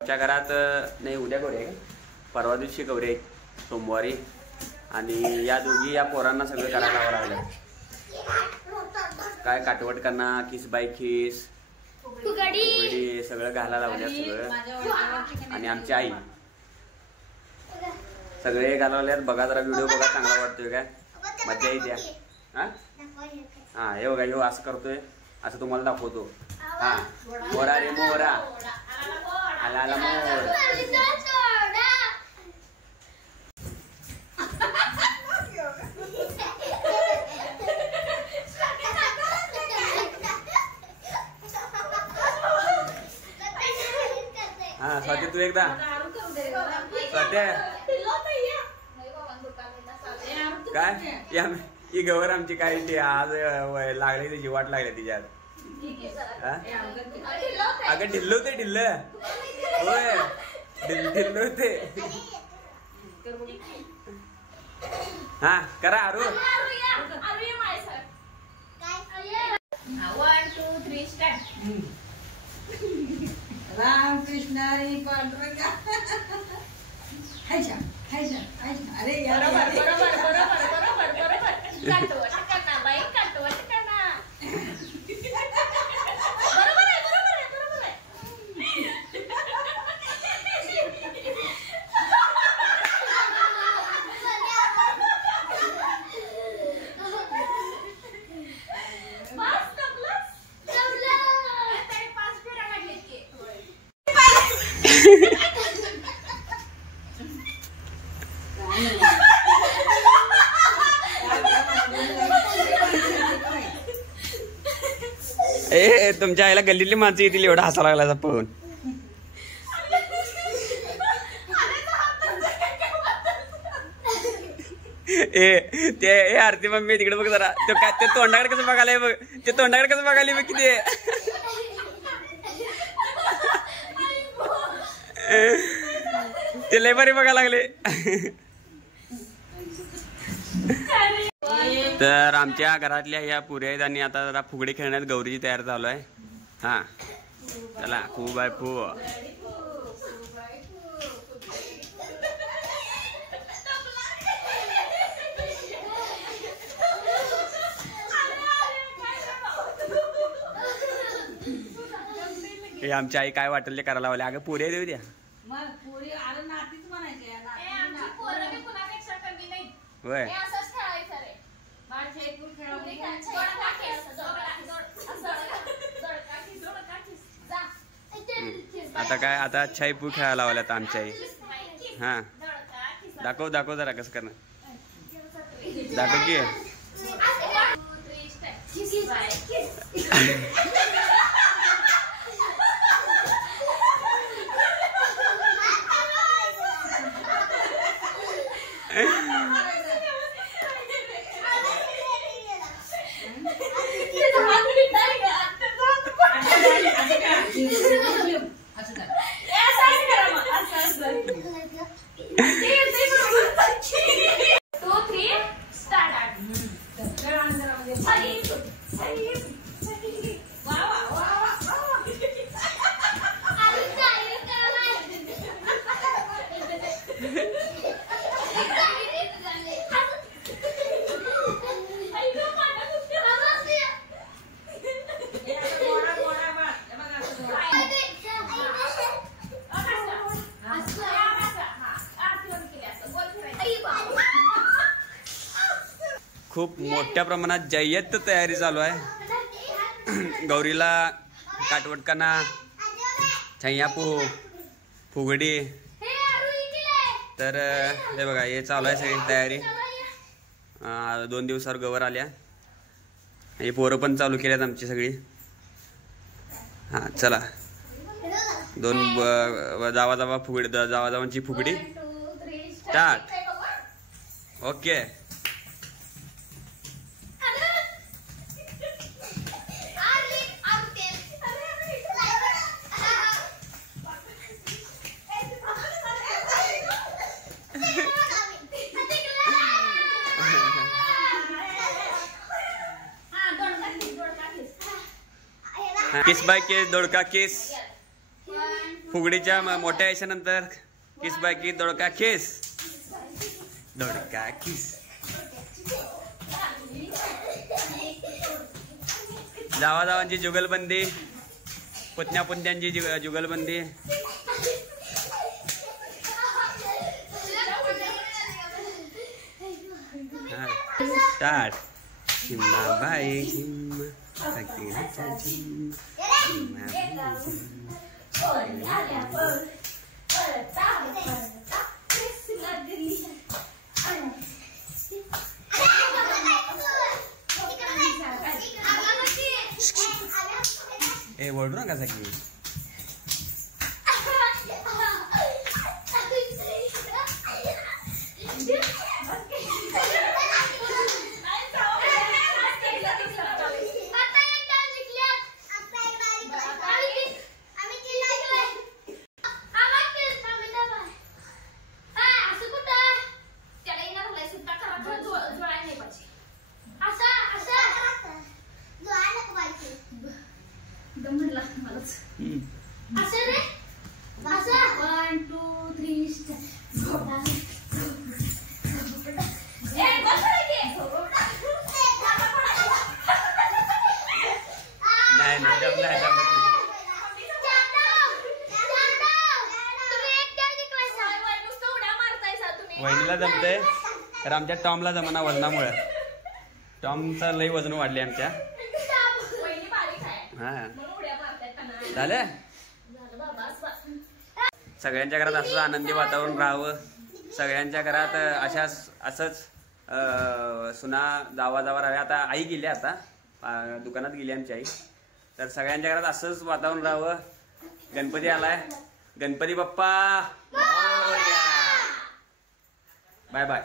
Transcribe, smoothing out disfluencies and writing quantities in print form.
आमच्या घरात नाही उद्या गौरी आहे, परवा दिवशी गौरी आहे सोमवारी. आणि या दोघी या पोरांना सगळं करायला लावावं लागलं. काय काटवट करणार, किस बाय किस, फुगडी सगळं घालायला लावल्या सगळं. आणि आमची आई सगळे घालवल्यात. बघा जरा व्हिडिओ बघा, चांगला वाटतोय काय, मज्जा येते. हा हा हे बघा, ह्यो असं करतोय, असं तुम्हाला दाखवतो. हा मोरा रे मोरा, आला आला मोर. हा स्वाती तू एकदा, स्वाती काय ही गवर आमची काय ती आज लागली, त्याची वाट लागली तिच्यात. अगं ढिल्ल होते, ढिल्ल होय, ढिल्ल होते. हा करा आरू. 1 2 3 स्टार्ट. राम कृष्ण हरी पांडुरंगा. हायचा हायचा हायचा. अरे यार बरोबर बरोबर बरोबर बरोबर बरोबर. काटवट करना बाई, काटवट करना. बरोबर आहे बरोबर आहे बरोबर आहे. बस कपलस कपलस. आता 5 फेरा काढलेत की. ए तुमच्या आईला गल्लीतली माणसं येतील एवढा हसा लागला पाहून. ए आरती मम्मी तिकडे बघ जरा. तो काय ते तोंडाकडे कसं बघायला बघ, ते तोंडाकडे कसं बघायला बघ किती. ते लय बरे बघायला लागले. तर आमच्या घरातल्या ह्या पुऱ्या आहेत आणि आता जरा फुगडी खेळण्यात गौरीची तयार चालू आहे. हा चला फू बाय फू. हे आमची आई काय वाटेल ते करायला लावले. अगं पुऱ्या देऊ द्या. होय आता काय, आता छाईपू खेळायला लावल्या आता आमच्या आई. हा दाखव दाखव जरा कसं करणार, दाखव की. खूप मोठ्या प्रमाणात जय्यत तयारी चालू आहे. गौरीला काटवटकाना, छैयापू, फुगडी. तर हे बघा हे चालू आहे सगळी तयारी. 2 दिवसावर गवर आल्या. हे पोरं पण चालू केल्यात आमची सगळी. हा चला 2 जावा फुगडी, जावांची फुगडी स्टार्ट. ओके किस बाय किस, दोडका किस, फुगडीच्या मोठ्या यशानंतर किस बाय की दोडका किस दोडका किस. जावाजावांची जुगलबंदी, पुतण्या पुतण्यांची जुगलबंदी. स्टार्ट. चिम्माबाई चिम्मा फकीराचा चिम्मा चिम्माबाई ए ओरडू नका सगळी. वहिनीला जमतंय तर आमच्या टॉमला जमना वजनामुळे. टॉमचं लई वजन वाढले आमच्या. हा झालं. सगळ्यांच्या घरात असंच आनंदी वातावरण राहावं. सगळ्यांच्या घरात असंच सुना जावा राहावे. आता आई गेली, आता दुकानात गेली आमची आई. तर सगळ्यांच्या घरात असंच वातावरण राहावं. गणपती आलाय. Ganpati Bappa bye bye.